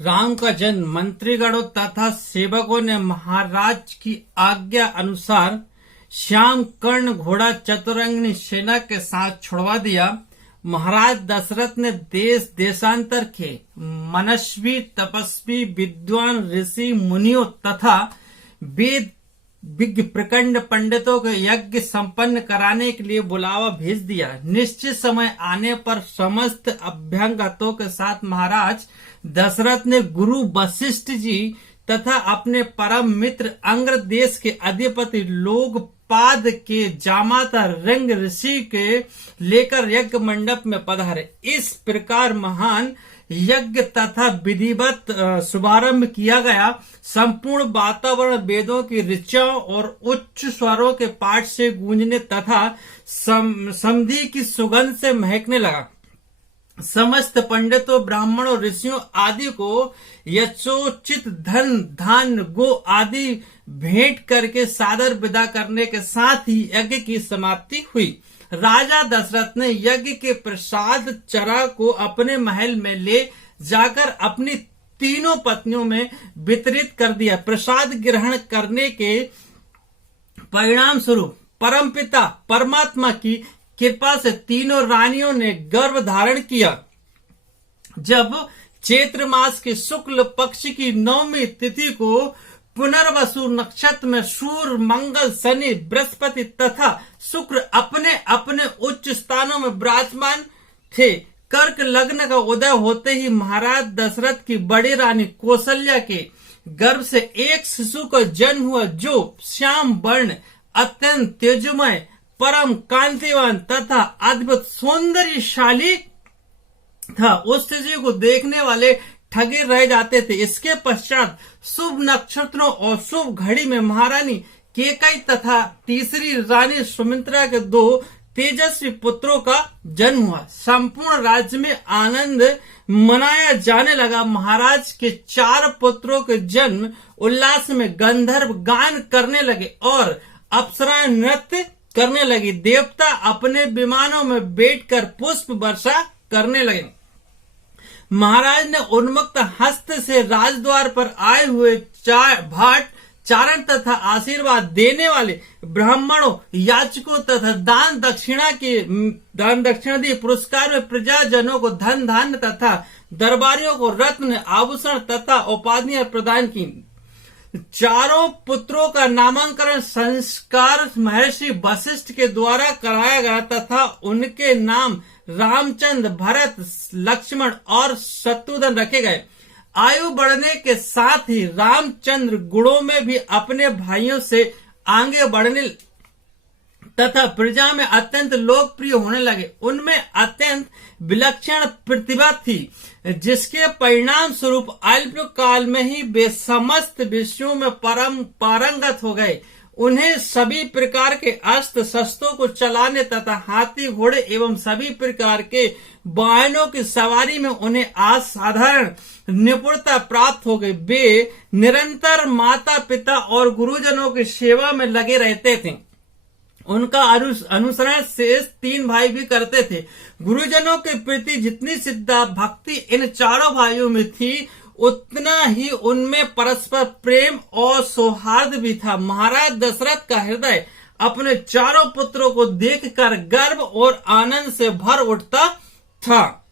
राम का जन्म मंत्रीगणों तथा सेवकों ने महाराज की आज्ञा अनुसार श्याम कर्ण घोड़ा चतुरंगिनी सेना के साथ छुड़वा दिया। महाराज दशरथ ने देश देशांतर के मनस्वी तपस्वी विद्वान ऋषि मुनियों तथा वेद विज्ञ प्रकांड पंडितों को यज्ञ संपन्न कराने के लिए बुलावा भेज दिया। निश्चित समय आने पर समस्त अभ्यंगतों के साथ महाराज दशरथ ने गुरु वशिष्ठ जी तथा अपने परम मित्र अंग्र देश के अधिपति लोकपाद के जामाता रंग ऋषि के लेकर यज्ञ मंडप में पधारे। इस प्रकार महान यज्ञ तथा विधिवत शुभारंभ किया गया। संपूर्ण वातावरण वेदों की ऋचाओं और उच्च स्वरों के पाठ से गूंजने तथा समधि की सुगंध से महकने लगा। समस्त पंडितों ब्राह्मणों ऋषियों आदि को यथोचित धन धान्य गो आदि भेंट करके सादर विदा करने के साथ ही यज्ञ की समाप्ति हुई। राजा दशरथ ने यज्ञ के प्रसाद चरा को अपने महल में ले जाकर अपनी तीनों पत्नियों में वितरित कर दिया। प्रसाद ग्रहण करने के परिणाम स्वरूप परमपिता परमात्मा की कृपा से तीनों रानियों ने गर्भ धारण किया। जब चैत्र मास के शुक्ल पक्ष की 9वीं तिथि को पुनर्वसु नक्षत्र में सूर्य मंगल शनि बृहस्पति तथा शुक्र अपने अपने उच्च स्थानों में विराजमान थे। कर्क लग्न का उदय होते ही महाराज दशरथ की बड़ी रानी कौशल्या के गर्भ से एक शिशु का जन्म हुआ, जो श्याम वर्ण अत्यंत तेजमय परम कांतिवान तथा अद्भुत सौंदर्यशाली था। उस शिशु को देखने वाले ठगे रह जाते थे। इसके पश्चात शुभ नक्षत्रों और शुभ घड़ी में महारानी केकई तथा तीसरी रानी सुमित्रा के 2 तेजस्वी पुत्रों का जन्म हुआ। संपूर्ण राज्य में आनंद मनाया जाने लगा। महाराज के 4 पुत्रों के जन्म उल्लास में गंधर्व गान करने लगे और अप्सराएं नृत्य करने लगी। देवता अपने विमानों में बैठकर पुष्प वर्षा करने लगे। महाराज ने उन्मुक्त हस्त से राजद्वार पर आए हुए भाट चारण तथा आशीर्वाद देने वाले ब्राह्मणों याचकों तथा दान दक्षिणा दी। पुरस्कार में प्रजाजनों को धन धान्य तथा दरबारियों को रत्न आभूषण तथा उपाधियां प्रदान की। चारों पुत्रों का नामकरण संस्कार महर्षि वशिष्ठ के द्वारा कराया गया तथा उनके नाम रामचंद्र भरत लक्ष्मण और शत्रुघ्न रखे गए। आयु बढ़ने के साथ ही रामचंद्र गुणों में भी अपने भाइयों से आगे बढ़ने तथा प्रजा में अत्यंत लोकप्रिय होने लगे। उनमें अत्यंत विलक्षण प्रतिभा थी, जिसके परिणाम स्वरूप अल्प काल में ही वे समस्त विषयों में परम पारंगत हो गए। उन्हें सभी प्रकार के अस्त्र शस्त्रों को चलाने तथा हाथी घोड़े एवं सभी प्रकार के वाहनों की सवारी में उन्हें असाधारण निपुणता प्राप्त हो गई। वे निरंतर माता पिता और गुरुजनों की सेवा में लगे रहते थे। उनका अनुसरण शेष 3 भाई भी करते थे। गुरुजनों के प्रति जितनी श्रद्धा भक्ति इन चारों भाइयों में थी, उतना ही उनमें परस्पर प्रेम और सौहार्द भी था। महाराज दशरथ का हृदय अपने चारों पुत्रों को देखकर गर्व और आनंद से भर उठता था।